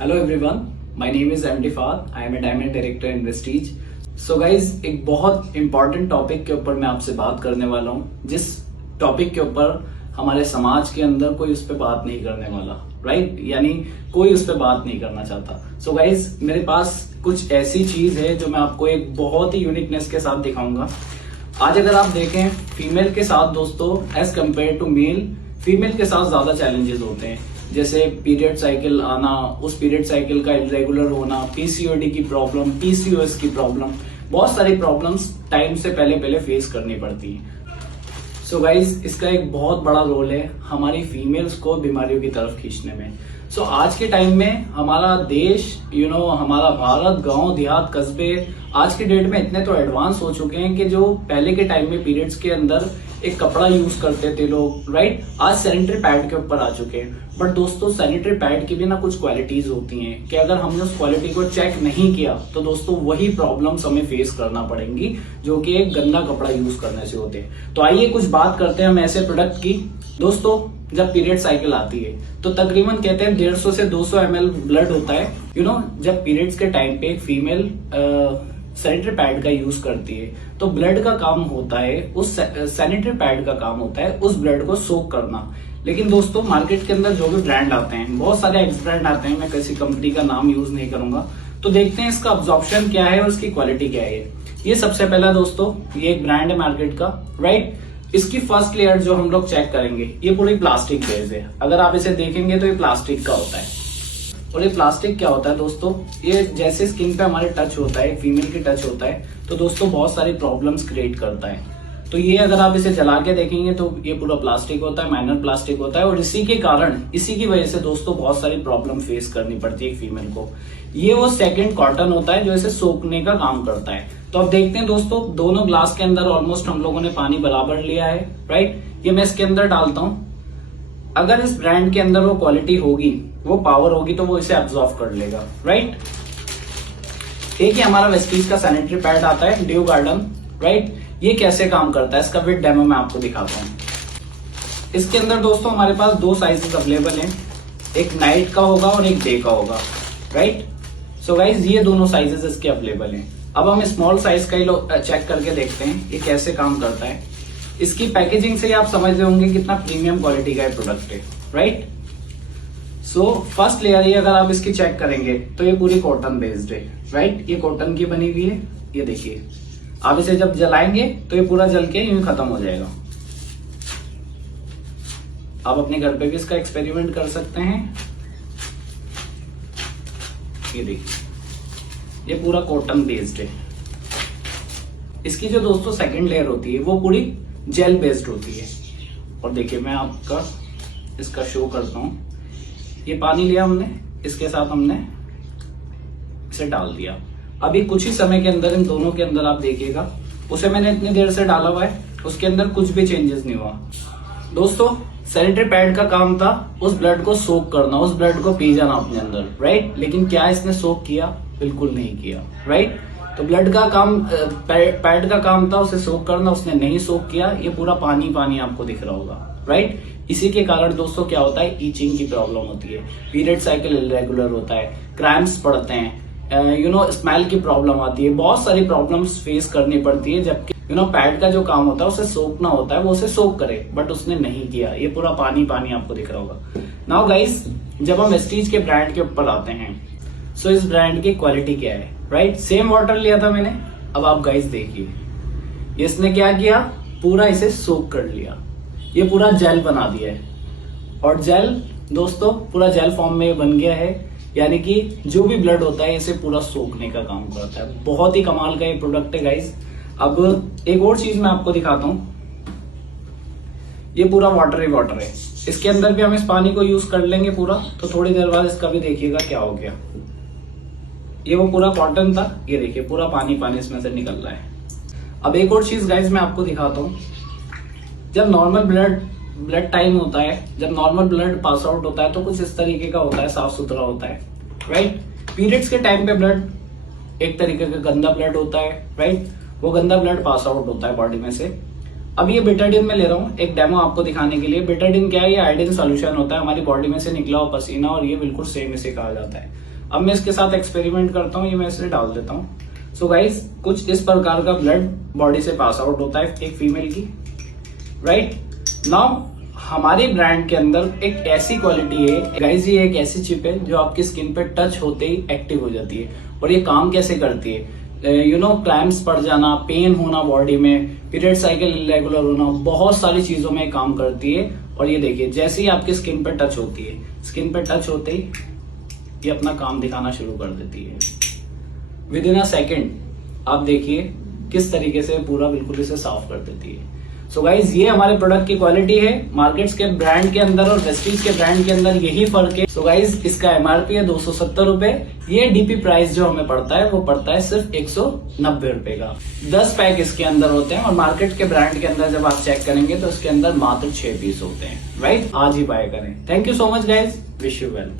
Hello everyone, my name is MD Fahad. I am a diamond director in Vestige. So guys, एक बहुत important topic के ऊपर मैं आपसे बात करने वाला हूँ, जिस टॉपिक के ऊपर हमारे समाज के अंदर कोई उस पर बात नहीं करने वाला, राइट? यानी कोई उस पर बात नहीं करना चाहता। सो गाइज, मेरे पास कुछ ऐसी चीज है जो मैं आपको एक बहुत ही यूनिकनेस के साथ दिखाऊंगा। आज अगर आप देखें, फीमेल के साथ दोस्तों as compared to male, female के साथ ज्यादा चैलेंजेस होते हैं, जैसे पीरियड साइकिल आना, उस पीरियड साइकिल का इरेगुलर होना, पीसीओडी की प्रॉब्लम, पीसीओएस की प्रॉब्लम, बहुत सारी प्रॉब्लम्स टाइम से पहले फेस करनी पड़ती है। सो गाइज, इसका एक बहुत बड़ा रोल है हमारी फीमेल्स को बीमारियों की तरफ खींचने में। सो आज के टाइम में हमारा देश, हमारा भारत, गांव देहात कस्बे आज के डेट में इतने तो एडवांस हो चुके हैं कि जो पहले के टाइम में पीरियड्स के अंदर एक कपड़ा यूज करते थे लोग, राइट, आज सैनिटरी पैड के ऊपर आ चुके हैं। बट दोस्तों, सैनिटरी पैड की भी ना कुछ क्वालिटीज होती हैं कि अगर हमने उस क्वालिटी को चेक नहीं किया तो दोस्तों वही प्रॉब्लम्स हमें फेस करना पड़ेंगी जो कि एक गंदा कपड़ा यूज करने से होते हैं। तो आइए कुछ बात करते हैं हम ऐसे प्रोडक्ट की। दोस्तों, जब पीरियड साइकिल आती है तो तकरीबन कहते हैं 150 से 200 ml ब्लड होता है। जब पीरियड्स के टाइम पे एक फीमेल सैनिटरी पैड का यूज करती है तो ब्लड का काम होता है, उस सैनिटरी पैड का काम होता है उस ब्लड को सोक करना। लेकिन दोस्तों, मार्केट के अंदर जो भी ब्रांड आते हैं, बहुत सारे एक्स ब्रांड आते हैं, मैं किसी कंपनी का नाम यूज नहीं करूंगा, तो देखते हैं इसका अब्जॉर्प्शन क्या है और इसकी क्वालिटी क्या है। ये सबसे पहला दोस्तों, ये एक ब्रांड है मार्केट का, राइट। इसकी फर्स्ट लेयर जो हम लोग चेक करेंगे, ये पूरी प्लास्टिक बेस है। अगर आप इसे देखेंगे तो ये प्लास्टिक का होता है। और ये प्लास्टिक क्या होता है दोस्तों, ये जैसे स्किन पे हमारे टच होता है, फीमेल के टच होता है, तो दोस्तों बहुत सारी प्रॉब्लम्स क्रिएट करता है। तो ये अगर आप इसे जला के देखेंगे तो ये पूरा प्लास्टिक होता है, माइनर प्लास्टिक होता है, और इसी के कारण, इसी की वजह से दोस्तों बहुत सारी प्रॉब्लम फेस करनी पड़ती है फीमेल को। ये वो सेकंड कॉटन होता है जो इसे सोखने का काम करता है। तो अब देखते हैं दोस्तों, दोनों ग्लास के अंदर ऑलमोस्ट हम लोगों ने पानी बराबर लिया है, राइट। ये मैं इसके अंदर डालता हूं। अगर इस ब्रांड के अंदर वो क्वालिटी होगी, वो पावर होगी, तो वो इसे एब्जॉर्ब कर लेगा, राइट। एक ही हमारा वेस्टीज का सैनिटरी पैड आता है, ड्यू गार्डन, राइट। ये कैसे काम करता है इसका विद डेमो मैं आपको दिखाता हूँ। इसके अंदर दोस्तों हमारे पास दो साइजेस अवेलेबल हैं, एक नाइट का होगा और एक डे का होगा, राइट। सो गाइज, ये दोनों साइजेस इसके अवेलेबल हैं। अब हम स्मॉल साइज का ही चेक करके देखते हैं ये कैसे काम करता है। इसकी पैकेजिंग से आप समझ रहे होंगे कितना प्रीमियम क्वालिटी का प्रोडक्ट है, राइट। सो फर्स्ट लेयर ये अगर आप इसकी चेक करेंगे तो ये पूरी कॉटन बेस्ड है, राइट। ये कॉटन की बनी हुई है। ये देखिए, आप इसे जब जलाएंगे तो ये पूरा जल के यूं खत्म हो जाएगा। आप अपने घर पे भी इसका एक्सपेरिमेंट कर सकते हैं। ये देखिए, ये पूरा कॉटन बेस्ड है। इसकी जो दोस्तों सेकंड लेयर होती है वो पूरी जेल बेस्ड होती है। और देखिए, मैं आपका इसका शो करता हूं। ये पानी लिया हमने, इसके साथ हमने इसे डाल दिया। अभी कुछ ही समय के अंदर इन दोनों के अंदर आप देखिएगा, उसे मैंने इतनी देर से डाला हुआ है, उसके अंदर कुछ भी चेंजेस नहीं हुआ। दोस्तों, सैनिटरी पैड का काम था उस ब्लड को सोक करना, उस ब्लड को पी जाना अपने अंदर, राइट। लेकिन क्या इसने सोक किया? बिल्कुल नहीं किया, राइट। तो ब्लड का काम, पैड का काम था उसे सोक करना, उसने नहीं सोक किया। ये पूरा पानी पानी आपको दिख रहा होगा, राइट। इसी के कारण दोस्तों क्या होता है, ईचिंग की प्रॉब्लम होती है, पीरियड साइकिल इरेगुलर होता है, क्रैम्प्स पड़ते हैं, स्मेल की प्रॉब्लम आती है, बहुत सारी प्रॉब्लम्स फेस करनी पड़ती है। जबकि पैड का जो काम होता है उसे सोकना होता है, वो उसे सोक करे, बट उसने नहीं किया। ये पूरा पानी पानी आपको दिख रहा होगा। नाउ गाइस, जब हम वेस्टीज के ब्रांड के ऊपर आते हैं, सो इस ब्रांड की क्वालिटी क्या है, राइट। सेम वाटर लिया था मैंने। अब आप गाइस देखिए, इसने क्या किया, पूरा इसे सोक कर लिया, ये पूरा जेल बना दिया है। और जेल दोस्तों पूरा जेल फॉर्म में बन गया है, यानी कि जो भी ब्लड होता है इसे पूरा सोखने का काम करता है। बहुत ही कमाल का ये प्रोडक्ट है गाइस। अब एक और चीज मैं आपको दिखाता हूं। ये पूरा वाटर ही वाटर है, इसके अंदर भी हम इस पानी को यूज कर लेंगे पूरा, तो थोड़ी देर बाद इसका भी देखिएगा क्या हो गया। ये वो पूरा कॉटन था, ये देखिए पूरा पानी पानी इसमें से निकल रहा है। अब एक और चीज गाइस मैं आपको दिखाता हूँ। जब नॉर्मल ब्लड टाइम होता है, जब नॉर्मल ब्लड पास आउट होता है तो कुछ इस तरीके का होता है, साफ सुथरा होता है, राइट। पीरियड्स के टाइम पे ब्लड एक तरीके का गंदा ब्लड होता है, राइट। वो गंदा ब्लड पास आउट होता है बॉडी में से। अब ये बेटाडीन में ले रहा हूँ एक डेमो आपको दिखाने के लिए। बेटाडीन क्या है, ये आयोडीन सॉल्यूशन होता है हमारी बॉडी में से निकला हुआ पसीना, और ये बिल्कुल सेम इसे कहा जाता है। अब मैं इसके साथ एक्सपेरिमेंट करता हूँ, ये मैं इसे डाल देता हूँ। सो गाइज कुछ इस प्रकार का ब्लड बॉडी से पास आउट होता है एक फीमेल की, राइट। नाउ हमारे ब्रांड के अंदर एक ऐसी क्वालिटी है गाइज, ये एक ऐसी चिप है जो आपकी स्किन पे टच होते ही एक्टिव हो जाती है। और ये काम कैसे करती है, क्लैम्प्स पड़ जाना, पेन होना बॉडी में, पीरियड साइकिल इरेगुलर होना, बहुत सारी चीजों में काम करती है। और ये देखिए जैसे ही आपकी स्किन पे टच होती है, स्किन पे टच होते ही ये अपना काम दिखाना शुरू कर देती है। विद इन अ सेकेंड आप देखिए किस तरीके से पूरा बिल्कुल इसे साफ कर देती है। सो गाइज ये हमारे प्रोडक्ट की क्वालिटी है। मार्केट्स के ब्रांड के अंदर और वेस्टीज के ब्रांड के अंदर यही फर्क है। सो गाइज इसका एमआरपी है 270 रुपए। ये डीपी प्राइस जो हमें पड़ता है वो पड़ता है सिर्फ 190 रुपए का। 10 पैक इसके अंदर होते हैं और मार्केट के ब्रांड के अंदर जब आप चेक करेंगे तो इसके अंदर मात्र 6 पीस होते हैं, राइट। आज ही बाय करें। Thank you so much guys, wish you well.